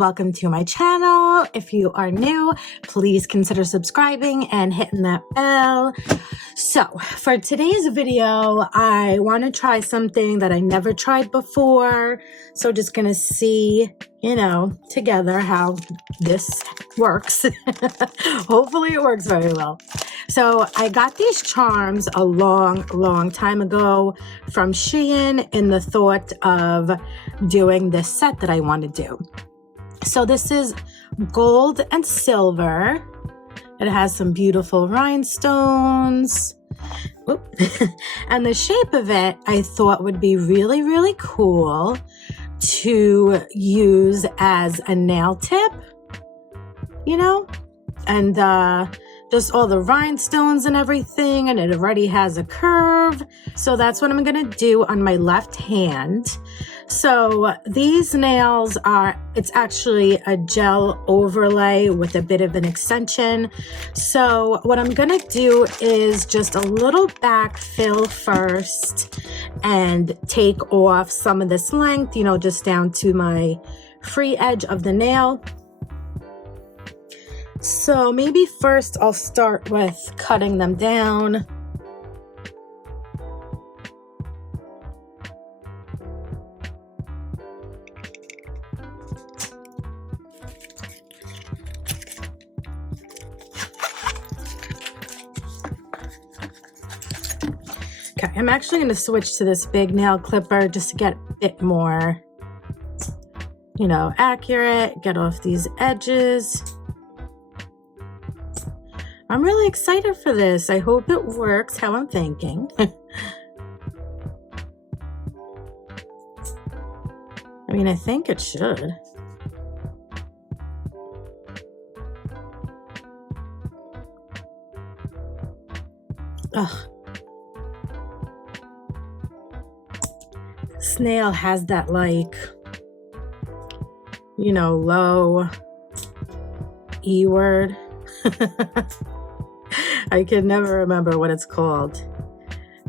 welcome to my channel. If you are new, please consider subscribing and hitting that bell. So for today's video, I want to try something that I never tried before. So just gonna see, together how this works. Hopefully it works very well. So I got these charms a long time ago from Shein in the thought of doing this set that I want to do. So this is gold and silver. It has some beautiful rhinestones. And the shape of it, I thought would be really cool to use as a nail tip, and just all the rhinestones and everything, and it already has a curve. So that's what I'm gonna do on my left hand. So these nails it's actually a gel overlay with a bit of an extension. So what I'm gonna do is just a little backfill first and take off some of this length, just down to my free edge of the nail. So maybe first I'll start with cutting them down. Okay, I'm actually going to switch to this big nail clipper just to get a bit more, accurate, get off these edges. I'm really excited for this. I hope it works how I'm thinking. I think it should. Ugh. This nail has that low E word. I can never remember what it's called.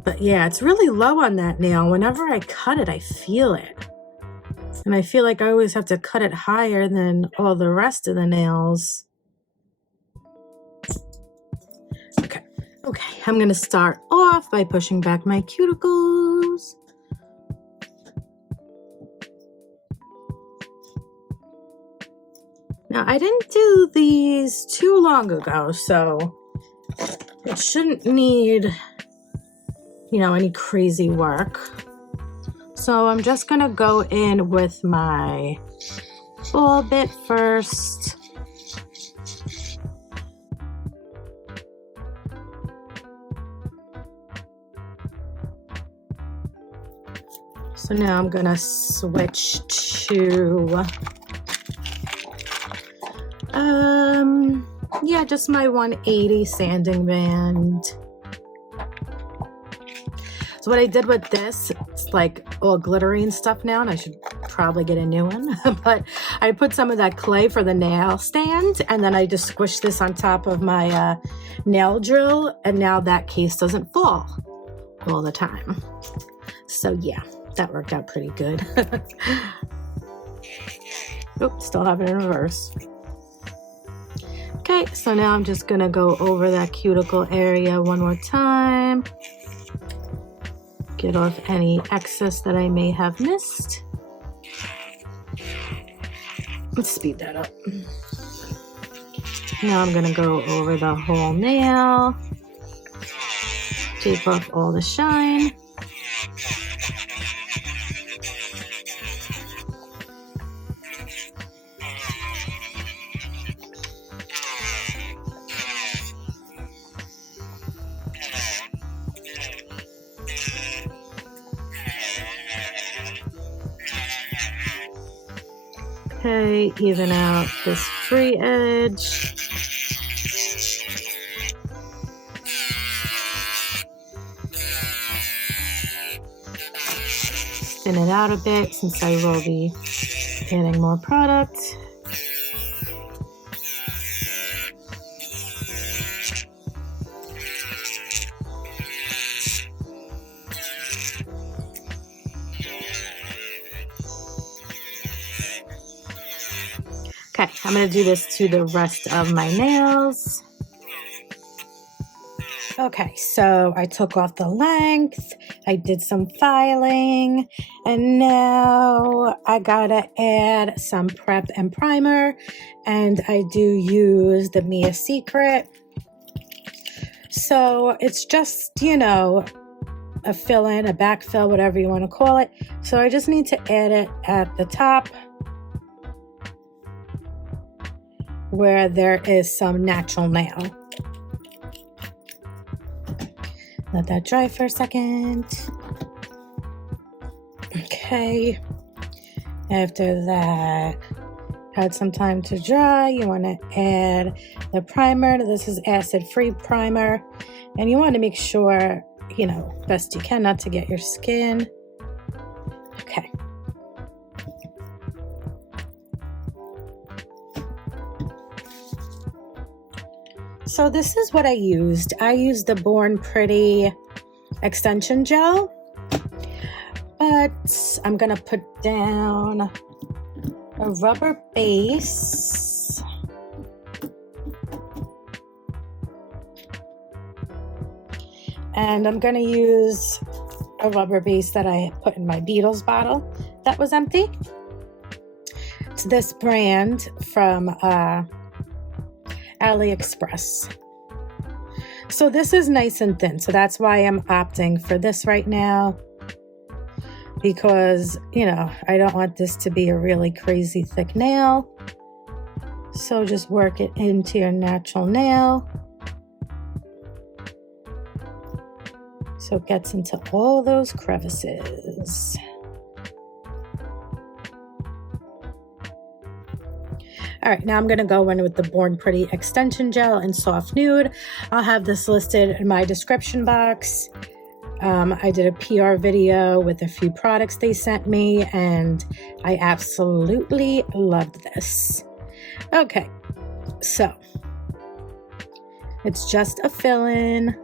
But yeah, it's really low on that nail. Whenever I cut it, I feel it. And I feel like I always have to cut it higher than all the rest of the nails. Okay, I'm gonna start off by pushing back my cuticles. Now, I didn't do these too long ago, so it shouldn't need, any crazy work. So I'm just gonna go in with my ball bit first. So now I'm gonna switch to just my 180 sanding band. So what I did with this, it's all glittery and stuff now, and I should probably get a new one. But I put some of that clay for the nail stand, and then I just squished this on top of my nail drill, and now that case doesn't fall all the time. So yeah, that worked out pretty good. Oops, still have it in reverse. Okay, so now I'm just gonna go over that cuticle area one more time. Get off any excess that I may have missed. Let's speed that up. Now I'm gonna go over the whole nail. Take off all the shine. Okay, even out this free edge. Thin it out a bit since I will be adding more product. Okay, I'm going to do this to the rest of my nails. Okay, so I took off the length, I did some filing, and now I gotta add some prep and primer, and I do use the Mia Secret. So it's just, you know, a fill-in, a backfill, whatever you want to call it. So I just need to add it at the top where there is some natural nail. Let that dry for a second. Okay. After that, had some time to dry. You want to add the primer. This is acid-free primer. And you want to make sure, you know, best you can not to get your skin. Okay. So this is what I used. I used the Born Pretty extension gel, but I'm gonna put down a rubber base. And I'm gonna use a rubber base that I put in my Beatles bottle that was empty. It's this brand from AliExpress. So this is nice and thin, so that's why I'm opting for this right now, because, you know, I don't want this to be a really crazy thick nail. So just work it into your natural nail so it gets into all those crevices. All right, now I'm gonna go in with the Born Pretty extension gel in soft nude. I'll have this listed in my description box. I did a PR video with a few products they sent me, and I absolutely loved this. Okay, so it's just a fill-in.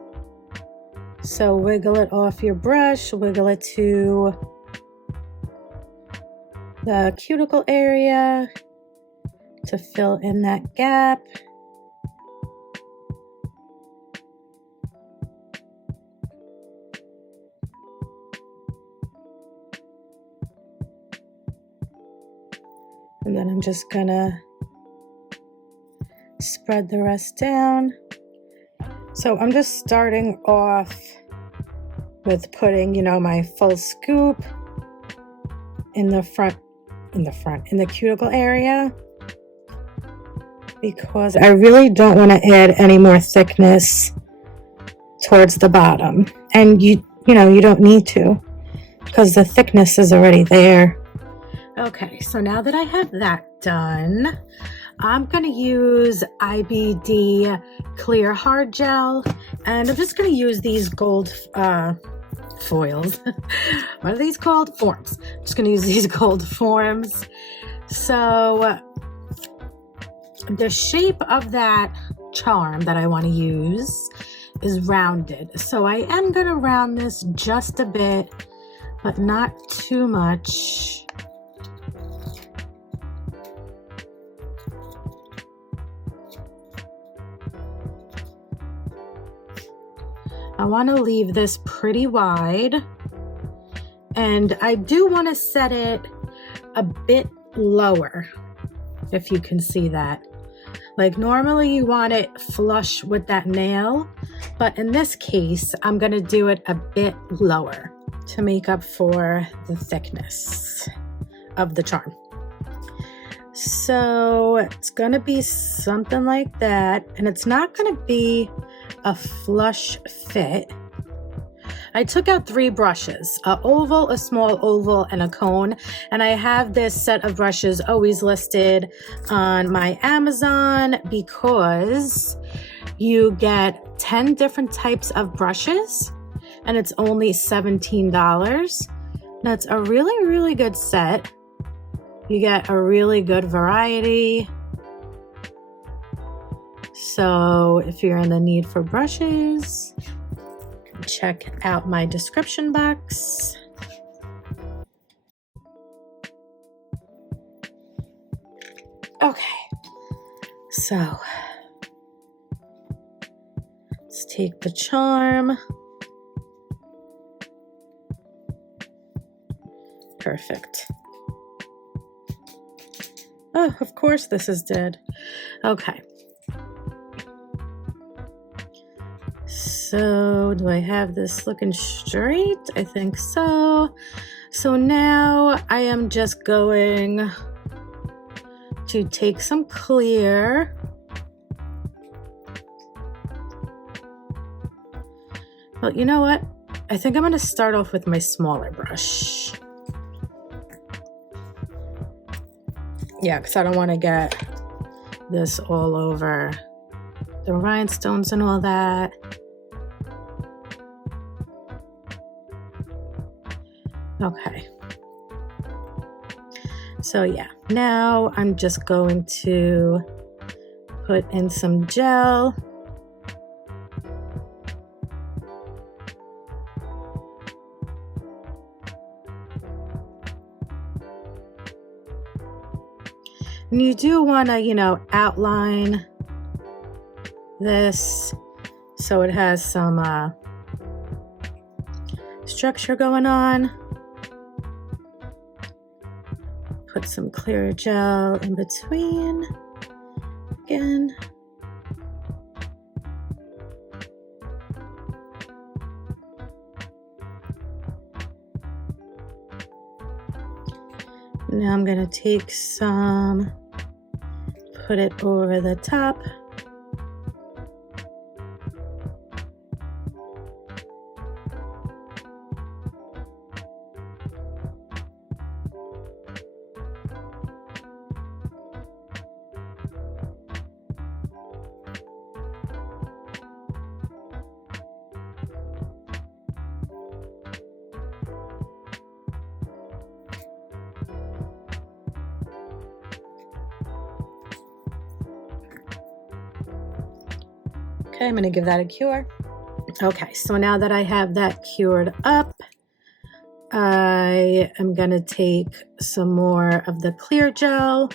So wiggle it off your brush, wiggle it to the cuticle area to fill in that gap. And then I'm just gonna spread the rest down. So I'm just starting off with putting, you know, my full scoop in the cuticle area, because I really don't want to add any more thickness towards the bottom. And you know, you don't need to, because the thickness is already there. Okay, so now that I have that done, I'm going to use IBD Clear Hard Gel, and I'm just going to use these gold foils. What are these called? Forms. I'm just going to use these gold forms. So the shape of that charm that I want to use is rounded. So I am going to round this just a bit, but not too much. I want to leave this pretty wide, and I do want to set it a bit lower, if you can see that. Like normally you want it flush with that nail, but in this case, I'm going to do it a bit lower to make up for the thickness of the charm. So it's going to be something like that, and it's not going to be a flush fit. I took out 3 brushes, an oval, a small oval, and a cone, and I have this set of brushes always listed on my Amazon because you get 10 different types of brushes and it's only $17. That's a really, really good set. You get a really good variety. So if you're in the need for brushes, check out my description box. Okay, So let's take the charm. Perfect. Oh, of course this is dead. Okay. So do I have this looking straight? I think so. So now I am just going to take some clear. Well, you know what? I think I'm going to start off with my smaller brush. Yeah, because I don't want to get this all over the rhinestones and all that. Okay. So yeah, now I'm just going to put in some gel. And you do want to, you know, outline this so it has some structure going on. Put some clear gel in between again. Now I'm going to take some, put it over the top. Okay, I'm going to give that a cure. Okay, so now that I have that cured up, I am going to take some more of the clear gel,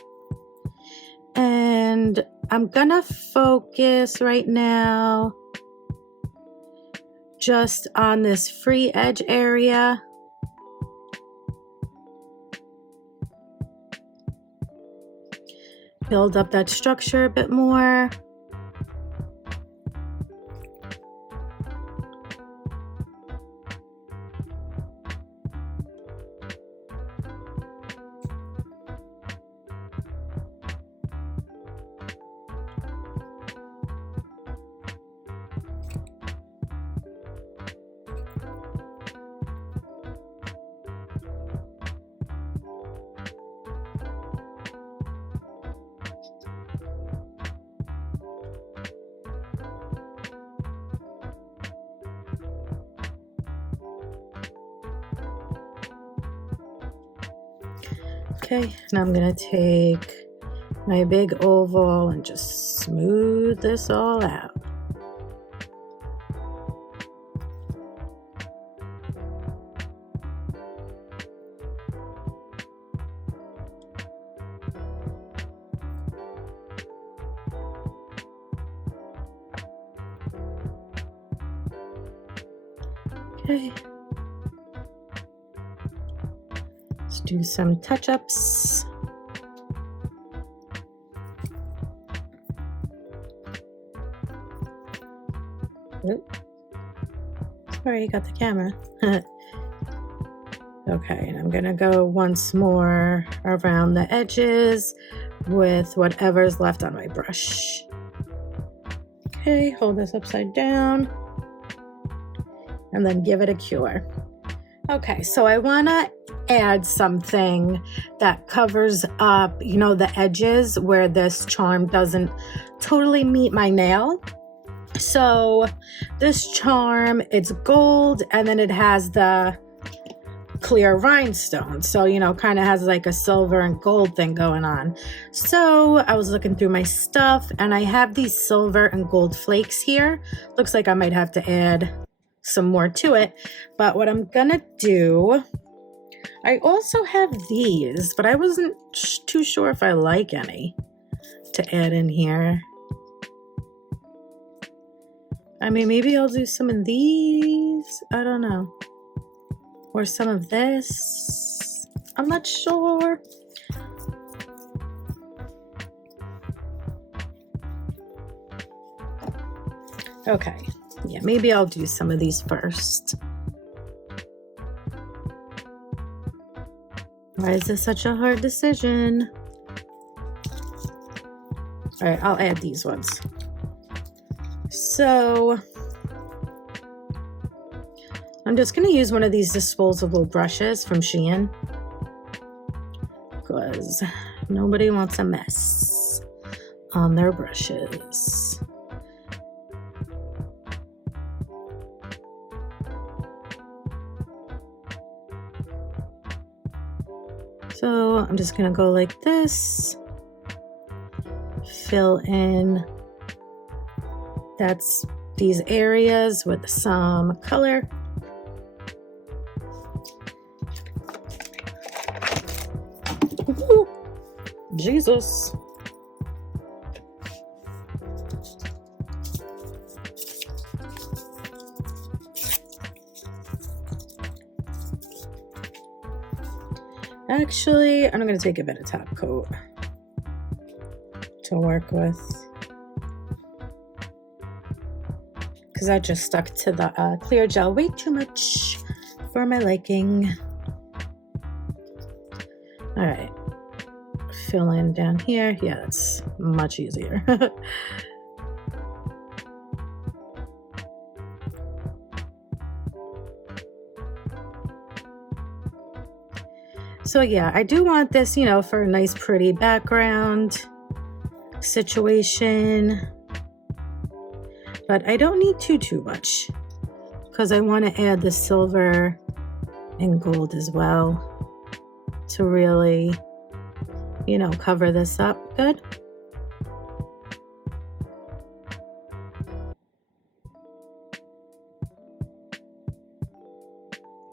and I'm going to focus right now just on this free edge area. Build up that structure a bit more. Okay, now I'm going to take my big oval and just smooth this all out. Okay. Let's do some touch-ups. Oop. Sorry, you got the camera. Okay, and I'm gonna go once more around the edges with whatever's left on my brush. Okay, hold this upside down and then give it a cure. Okay, so I wanna add something that covers up, you know, the edges where this charm doesn't totally meet my nail. So this charm, it's gold, and then it has the clear rhinestone. So, you know, kind of has like a silver and gold thing going on. So I was looking through my stuff and I have these silver and gold flakes here. Looks like I might have to add some more to it. But what I'm gonna do, I also have these, but I wasn't too sure if I like any. to add in here. I mean, maybe I'll do some of these. I don't know. Or some of this. I'm not sure. Okay. Yeah, maybe I'll do some of these first. Why is this such a hard decision? All right, I'll add these ones. So I'm just going to use one of these disposable brushes from Shein because nobody wants a mess on their brushes. So I'm just going to go like this, fill in these areas with some color. Ooh, Jesus. Actually, I'm going to take a bit of top coat to work with, because I just stuck to the clear gel way too much for my liking. All right, fill in down here. Yeah, that's much easier. So yeah, I do want this, you know, for a nice pretty background situation, but I don't need too much because I want to add the silver and gold as well to really, you know, cover this up good.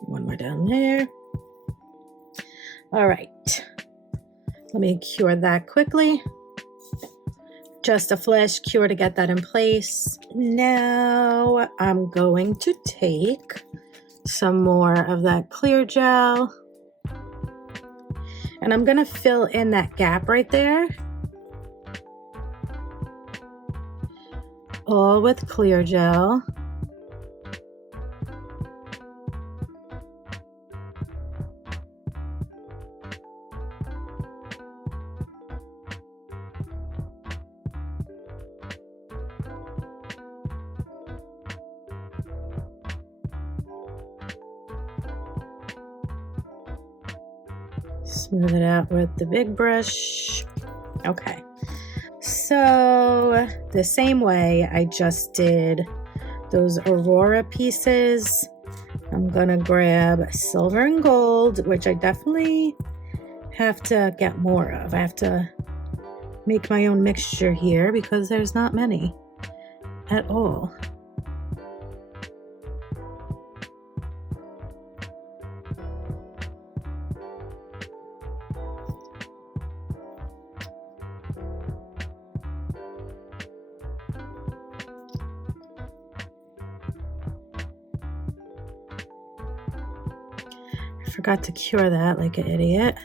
One more down there. All right, let me cure that quickly. Just a flash cure to get that in place. Now I'm going to take some more of that clear gel and I'm gonna fill in that gap right there, all with clear gel. Smooth it out with the big brush. Okay, so the same way I just did those Aurora pieces, I'm gonna grab silver and gold, which I definitely have to get more of. I have to make my own mixture here because there's not many at all. Forgot to cure that like an idiot.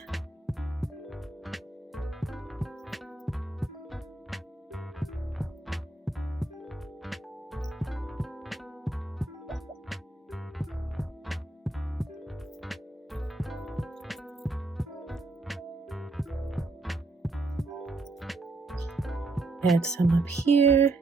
Add some up here.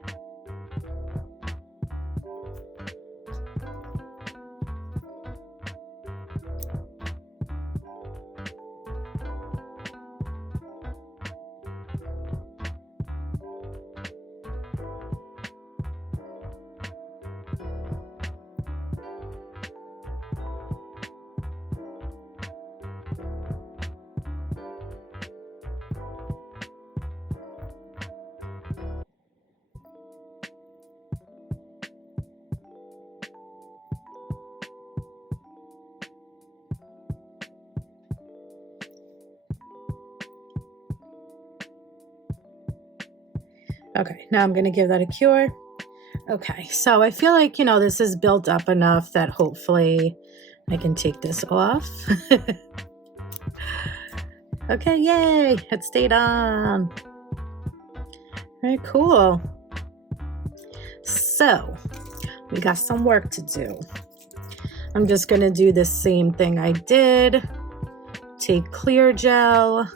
Okay, now I'm going to give that a cure. Okay, so I feel like, you know, this is built up enough that hopefully I can take this off. Okay, yay, it stayed on. Very cool. So we got some work to do. I'm just going to do the same thing I did. Take clear gel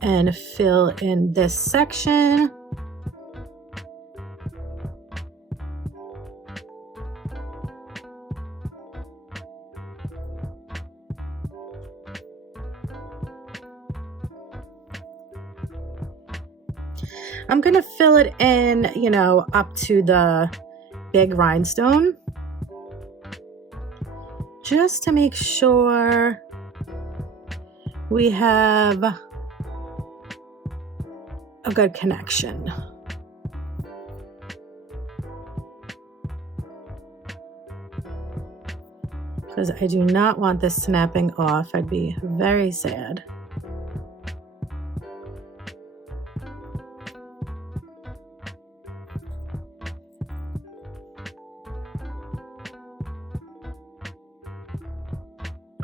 and fill in this section. I'm going to fill it in, you know, up to the big rhinestone, just to make sure we have a good connection. Because I do not want this snapping off. I'd be very sad.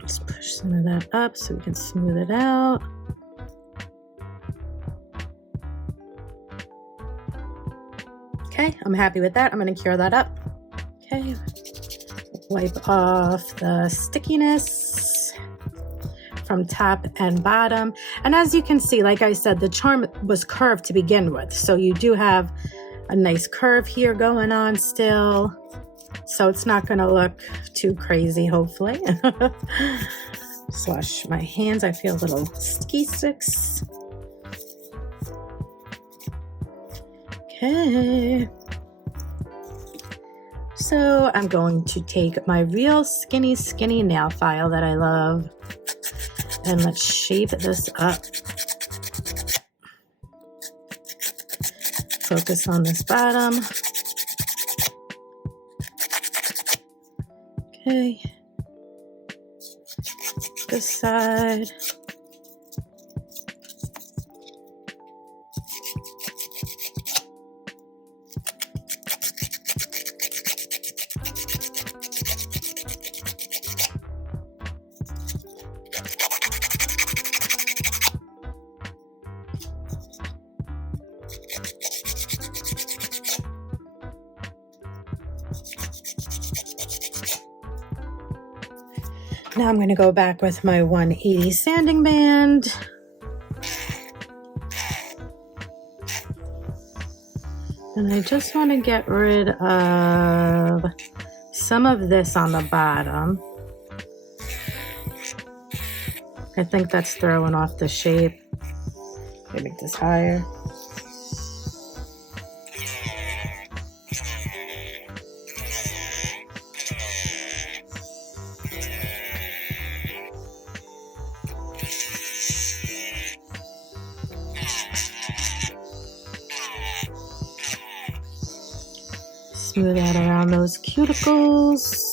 Just push some of that up so we can smooth it out. Okay, I'm happy with that. I'm going to cure that up. Okay, wipe off the stickiness from top and bottom. And as you can see, like I said, the charm was curved to begin with. So you do have a nice curve here going on still. So it's not going to look too crazy, hopefully. Just wash my hands. I feel little sticky sticks. Okay. So I'm going to take my real skinny nail file that I love, and let's shape this up. Focus on this bottom. Okay. This side. Now I'm going to go back with my 180 sanding band. And I just want to get rid of some of this on the bottom. I think that's throwing off the shape. Let me make this higher. Smooth out around those cuticles.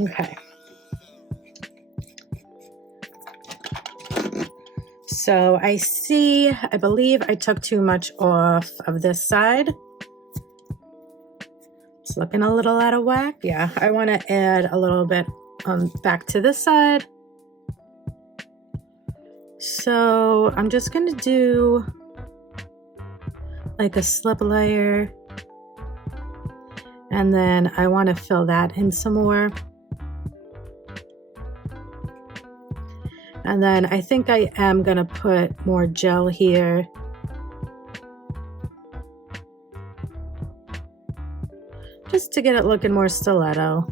Okay. So I believe I took too much off of this side. It's looking a little out of whack. Yeah, I want to add a little bit back to this side. So I'm just gonna do like a slip layer, and then I want to fill that in some more. And then I think I am gonna put more gel here. Just to get it looking more stiletto.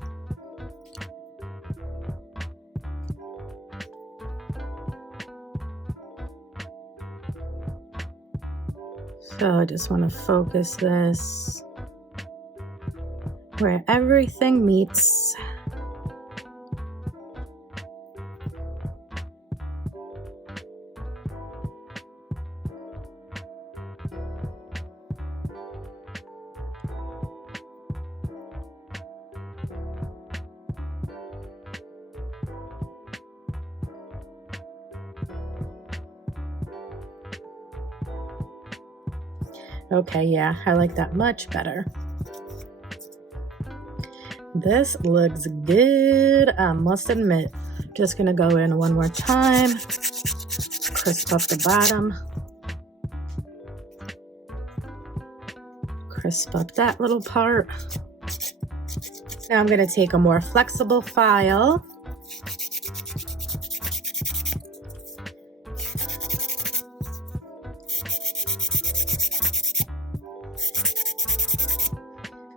So I just want to focus this where everything meets. Okay, yeah, I like that much better. This looks good, I must admit. Just gonna go in one more time, crisp up the bottom, crisp up that little part. Now I'm gonna take a more flexible file.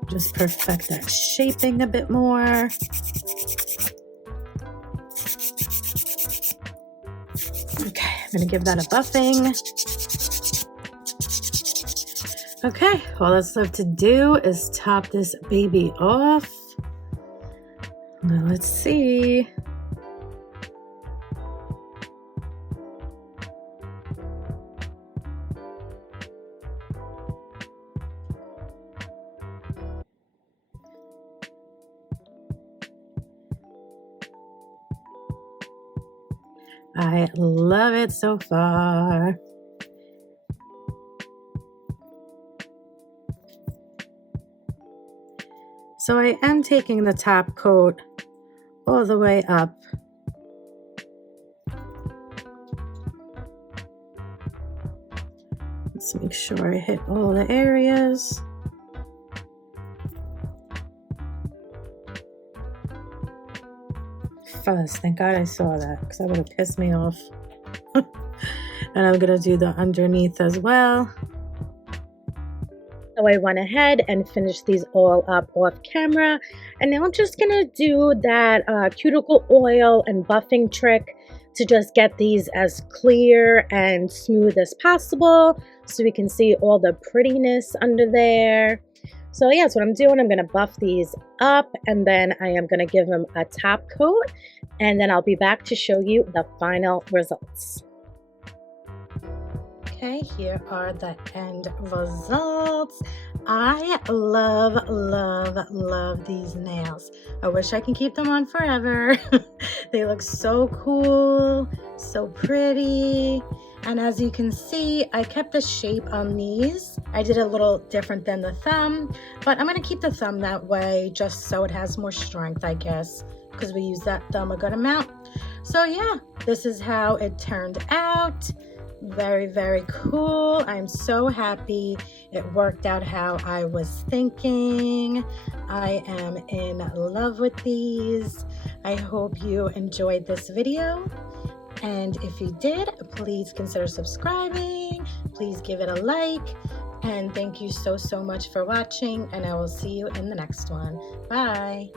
Just perfect that shaping a bit more. Okay, I'm gonna give that a buffing. Okay, all that's left to do is top this baby off. Now let's see. I love it so far. So I am taking the top coat all the way up. Let's make sure I hit all the areas. Fuzz, thank God I saw that, because that would have pissed me off. And I'm gonna do the underneath as well. So I went ahead and finished these all up off camera, and now I'm just gonna do that cuticle oil and buffing trick to just get these as clear and smooth as possible so we can see all the prettiness under there. So yeah, that's what I'm doing. I'm going to buff these up, and then I am going to give them a top coat, and then I'll be back to show you the final results. Okay, here are the end results. I love these nails. I wish I can keep them on forever. They look so cool, so pretty. And as you can see, I kept the shape on these. I did a little different than the thumb, but I'm gonna keep the thumb that way just so it has more strength, I guess, because we use that thumb a good amount. So yeah, this is how it turned out. Very, very cool. I'm so happy it worked out how I was thinking. I am in love with these. I hope you enjoyed this video. And if you did, please consider subscribing. Please give it a like. And thank you so much for watching. And I will see you in the next one. Bye.